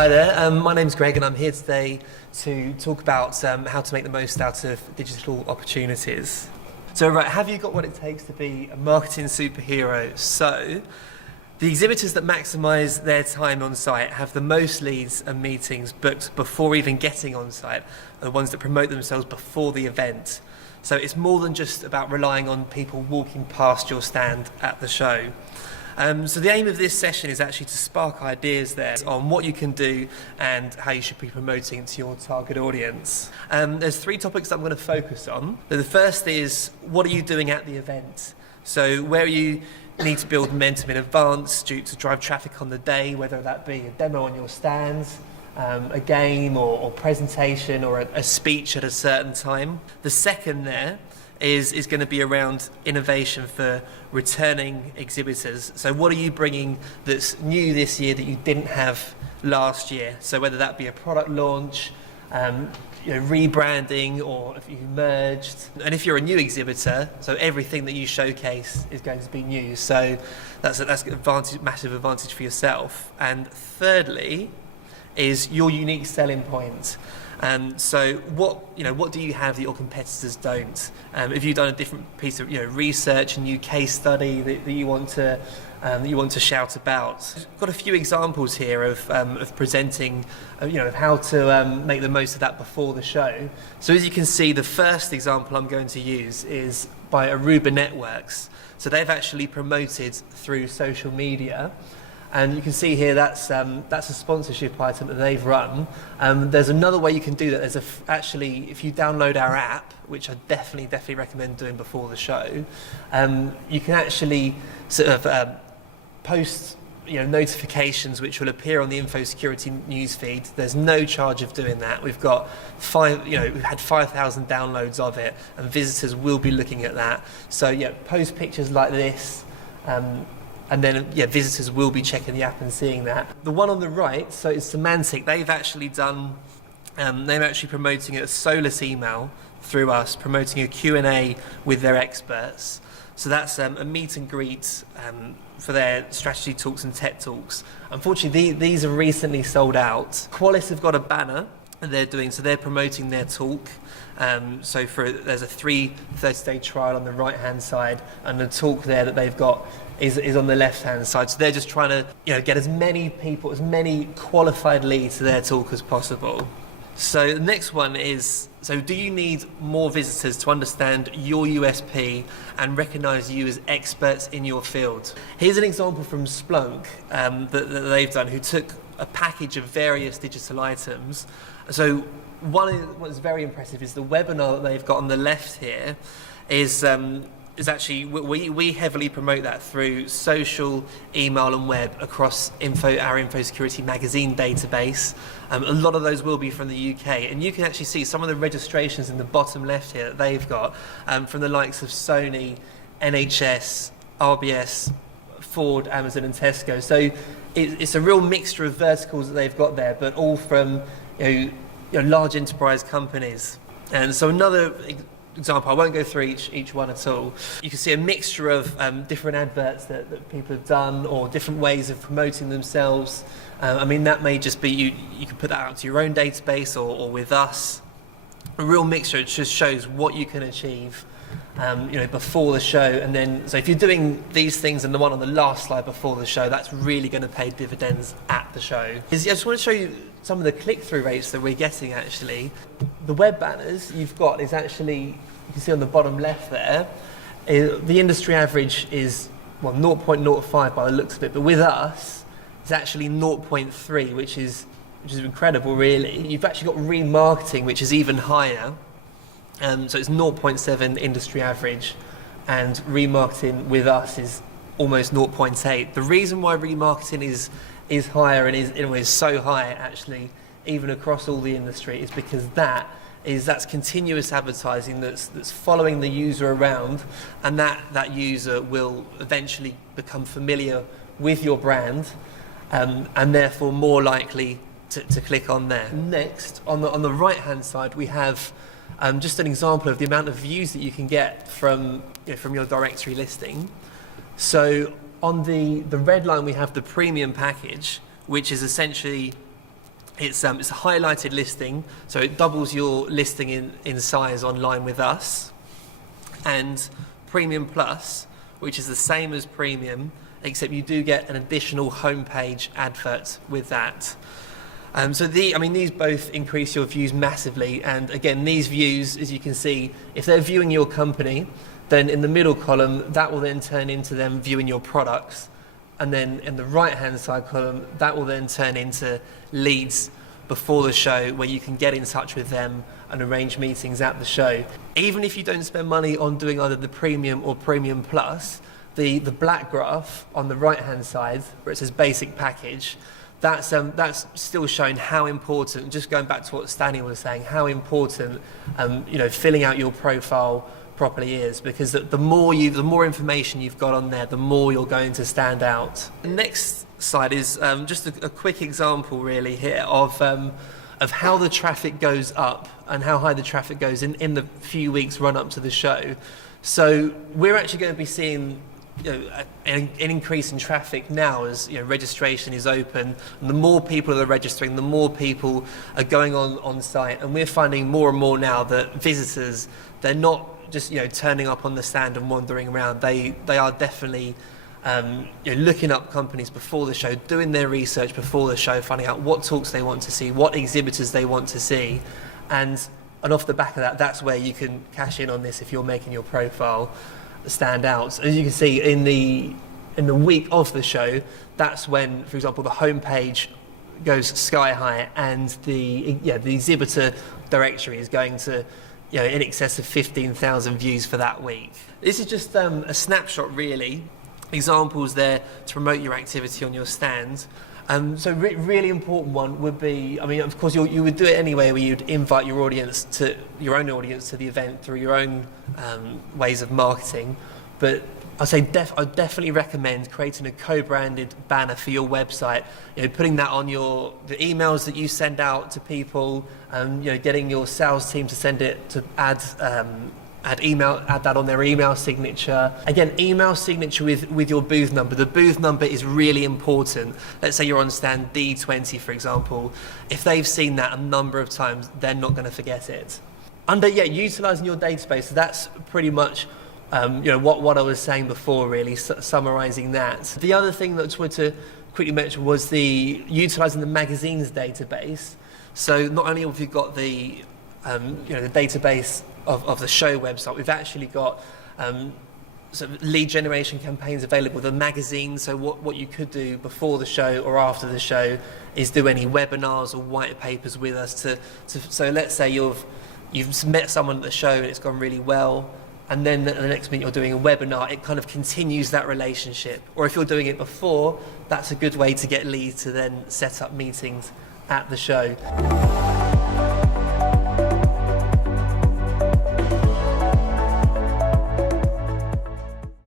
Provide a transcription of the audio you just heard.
Hi there, my name's Greg and I'm here today to talk about how to make the most out of digital opportunities. So right, have you got what it takes to be a marketing superhero? So, the exhibitors that maximise their time on site have the most leads and meetings booked before even getting on site, are the ones that promote themselves before the event. So it's more than just about relying on people walking past your stand at the show. So the aim of this session is actually to spark ideas there on what you can do and how you should be promoting to your target audience. There's 3 topics that I'm going to focus on. The first is, what are you doing at the event? So where you need to build momentum in advance to drive traffic on the day, whether that be a demo on your stands, a game or presentation or a speech at a certain time. The second there is going to be around innovation for returning exhibitors. So what are you bringing that's new this year that you didn't have last year? So whether that be a product launch, rebranding, or if you merged. And if you're a new exhibitor, so everything that you showcase is going to be new. So that's an massive advantage for yourself. And thirdly is your unique selling point. So what do you have that your competitors don't? Have you done a different piece of research, a new case study that you want to shout about? I've got a few examples here of presenting, of how to make the most of that before the show. So as you can see, the first example I'm going to use is by Aruba Networks. So they've actually promoted through social media. And you can see here that's a sponsorship item that they've run. There's another way you can do that. There's actually, if you download our app, which I definitely recommend doing before the show, you can actually sort of post notifications which will appear on the Infosecurity newsfeed. There's no charge of doing that. We've got we've had 5,000 downloads of it, and visitors will be looking at that. So post pictures like this. And then, visitors will be checking the app and seeing that. The one on the right, so it's Semantic. They've actually promoting a Solus email through us, promoting a Q&A with their experts. So that's a meet and greet for their strategy talks and tech talks. Unfortunately, these are recently sold out. Qualys have got a banner they're doing, so they're promoting their talk. There's a 30-day trial on the right-hand side, and the talk there that they've got is on the left-hand side. So they're just trying to get as many people, as many qualified leads to their talk as possible. So the next one is, so do you need more visitors to understand your USP and recognise you as experts in your field? Here's an example from Splunk that they've done, who took a package of various digital items. So what's very impressive is the webinar that they've got on the left here is actually, we heavily promote that through social, email and web across our Infosecurity magazine database. A lot of those will be from the UK, and you can actually see some of the registrations in the bottom left here that they've got from the likes of Sony, NHS, RBS, Ford, Amazon and Tesco. So it's a real mixture of verticals that they've got there, but all from large enterprise companies. And so another example, I won't go through each one at all. You can see a mixture of different adverts that people have done, or different ways of promoting themselves. That may just be you can put that out to your own database or with us. A real mixture. It just shows what you can achieve before the show. And then, so if you're doing these things and the one on the last slide before the show, that's really going to pay dividends at the show. I just want to show you some of the click-through rates that we're getting actually. The web banners you've got is actually, you can see on the bottom left there, the industry average is 0.05 by the looks of it, but with us it's actually 0.3, which is incredible really. You've actually got remarketing, which is even higher. So it's 0.7 industry average, and remarketing with us is almost 0.8. The reason why remarketing is higher and is so high actually, even across all the industry, is because that's continuous advertising that's following the user around, and that user will eventually become familiar with your brand, and therefore more likely to click on there. Next, on the right hand side, we have just an example of the amount of views that you can get from your directory listing. So on the red line we have the premium package, which is essentially It's a highlighted listing, so it doubles your listing in size online with us. And Premium Plus, which is the same as Premium, except you do get an additional homepage advert with that. So these both increase your views massively, and again, these views, as you can see, if they're viewing your company, then in the middle column, that will then turn into them viewing your products. And then in the right-hand side column, that will then turn into leads before the show, where you can get in touch with them and arrange meetings at the show. Even if you don't spend money on doing either the Premium or Premium Plus, the black graph on the right-hand side, where it says Basic Package, that's still showing how important, just going back to what Stanley was saying, how important filling out your profile properly is, because the more information you've got on there, the more you're going to stand out. The next slide is just a quick example really here of how the traffic goes up and how high the traffic goes in the few weeks run up to the show. So we're actually going to be seeing an increase in traffic now as registration is open, and the more people that are registering, the more people are going on site, and we're finding more and more now that visitors, they're not just turning up on the stand and wandering around. They are definitely looking up companies before the show, doing their research before the show, finding out what talks they want to see, what exhibitors they want to see, and off the back of that, that's where you can cash in on this if you're making your profile stand out. As you can see in the week of the show, that's when, for example, the homepage goes sky high, and the exhibitor directory is going to in excess of 15,000 views for that week. This is just a snapshot, really. Examples there to promote your activity on your stand. Really important one would be, of course you would do it anyway, where you'd invite your own audience to the event through your own ways of marketing. But I'd definitely recommend creating a co-branded banner for your website. Putting that on the emails that you send out to people, getting your sales team to send it to add that on their email signature. Again, email signature with your booth number. The booth number is really important. Let's say you're on stand D20, for example. If they've seen that a number of times, they're not going to forget it. Utilizing your database. So that's pretty much what I was saying before, really, summarizing that. The other thing that I wanted to quickly mention was utilizing the magazine's database. So not only have we got the database of the show website, we've actually got sort of lead generation campaigns available. The magazine, so what you could do before the show or after the show is do any webinars or white papers with us. So let's say you've met someone at the show and it's gone really well, and then the next minute you're doing a webinar, it kind of continues that relationship. Or if you're doing it before, that's a good way to get leads to then set up meetings at the show.